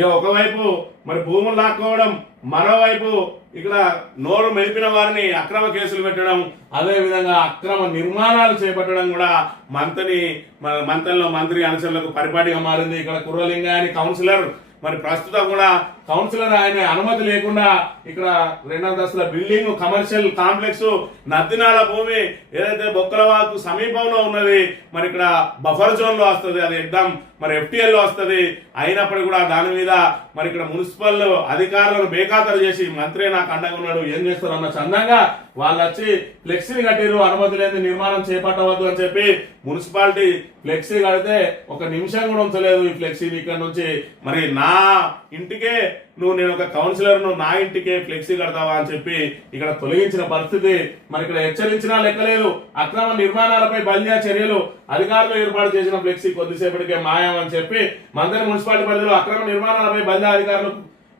ఇక ఒకవైపు మరి భూములు లాక్కోవడం, మరోవైపు ఇక్కడ నోరు మెలిపిన వారిని అక్రమ కేసులు పెట్టడం, అదే విధంగా అక్రమ నిర్మాణాలు చేపట్టడం కూడా మంత్రిలో మంత్రి అనుచరులకు పరిపాటిగా మారింది. ఇక్కడ కుర్రలింగాని కౌన్సిలర్ మరి ప్రస్తుతం కూడా కౌన్సిలర్ ఆయన అనుమతి లేకుండా ఇక్కడ 2 అంతస్తుల బిల్డింగ్, కమర్షియల్ కాంప్లెక్స్, నద్దినాల భూమి ఏదైతే బొక్కలవాకు సమీపంలో ఉన్నది మరి ఇక్కడ బఫర్ జోన్ లో వస్తుంది, అది ఎగ్జామ్ మరి FTL లో వస్తుంది. అయినప్పటికీ కూడా దాని మీద మరి ఇక్కడ మున్సిపల్ అధికారులను బేఖాతరు చేసి మంత్రి నాకు అండగా ఉన్నాడు, ఏం చేస్తారు అన్న చందంగా వాళ్ళు వచ్చి ఫ్లెక్సీని కట్టిరు, అనుమతి లేని నిర్మాణం చేపట్టవద్దు అని చెప్పి మున్సిపాలిటీ ఫ్లెక్సీ కడితే 1 నిమిషం కూడా ఉంచలేదు ఈ ఫ్లెక్సీని ఇక్కడ నుంచి. మరి నా ఇంటికే నేను ఒక కౌన్సిలర్ నా ఇంటికే ఫ్లెక్సీ కడతావా అని చెప్పి ఇక్కడ తొలగించిన పరిస్థితి. మరి ఇక్కడ హెచ్చరించినా లెక్కలేదు. అక్రమ నిర్మాణాలపై బల్దియా చర్యలు, అధికారులు ఏర్పాటు చేసిన ఫ్లెక్సీ కొద్దిసేపటికే మాయం అని చెప్పి మంత్రి మున్సిపాలిటీ పరిధిలో అక్రమ నిర్మాణాలపై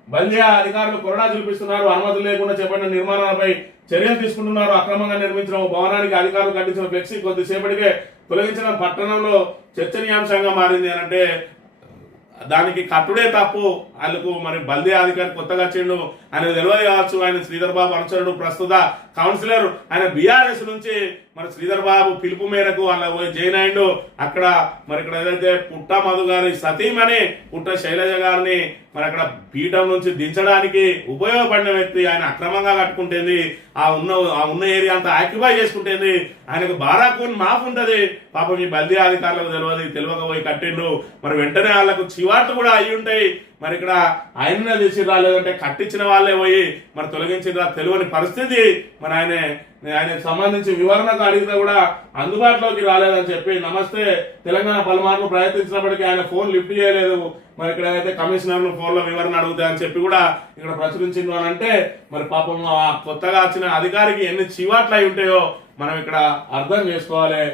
బల్దియా అధికారులు కొరడా చూపిస్తున్నారు. అనుమతులు లేకుండా చేపట్టిన నిర్మాణాలపై చర్యలు తీసుకుంటున్నారు. అక్రమంగా నిర్మించిన భవనానికి అధికారులు కట్టించిన ఫ్లెక్సీ కొద్దిసేపటికే తొలగించడం పట్టణంలో చర్చనీయాంశంగా మారింది అని అంటే దానికి కట్టుడే తప్పు. వాళ్ళకు మరి బల్దీ అధికారి కొత్తగా చెండు ఆయన తెలియదు కావచ్చు. ఆయన శ్రీధర్ బాబు అనుచరుడు, ప్రస్తుత కౌన్సిలర్. ఆయన BRS నుంచి మరి శ్రీధర్ బాబు పిలుపు మేరకు వాళ్ళ పోయి జాయిన్ అయ్యిండు. అక్కడ మరి ఇక్కడ ఏదైతే పుట్ట మధు గారి సతీమణి పుట్ట శైలజ గారిని మరి అక్కడ పీఠం నుంచి దించడానికి ఉపయోగపడిన వ్యక్తి ఆయన అక్రమంగా కట్టుకుంటేంది, ఆ ఉన్న ఏరియా అంతా ఆక్యుపై చేసుకుంటేంది. ఆయనకు బారాకూన్ మాఫ్ ఉంటది. పాపం ఈ బల్దీ అధికారులకు తెలియకపోయి కట్టిండు. మరి వెంటనే వాళ్ళకు చివాట్లు కూడా అయి ఉంటాయి. మరి ఇక్కడ ఆయననే తీసి రాలేదంటే కట్టించిన వాళ్ళే పోయి మరి తొలగించిన తెలియని పరిస్థితి. మరి ఆయనకు సంబంధించి వివరణకు అడిగితే కూడా అందుబాటులోకి రాలేదని చెప్పి నమస్తే తెలంగాణ పలుమార్లు ప్రయత్నించినప్పటికీ ఆయన ఫోన్ లిఫ్ట్ చేయలేదు. మరి ఇక్కడ ఏదైతే కమిషనర్ ఫోన్ లో వివరణ అడుగుతాయని చెప్పి కూడా ఇక్కడ ప్రచురించింది అని అంటే మరి పాపం కొత్తగా వచ్చిన అధికారికి ఎన్ని చివాట్లు అయి ఉంటాయో మనం ఇక్కడ అర్థం చేసుకోవాలి.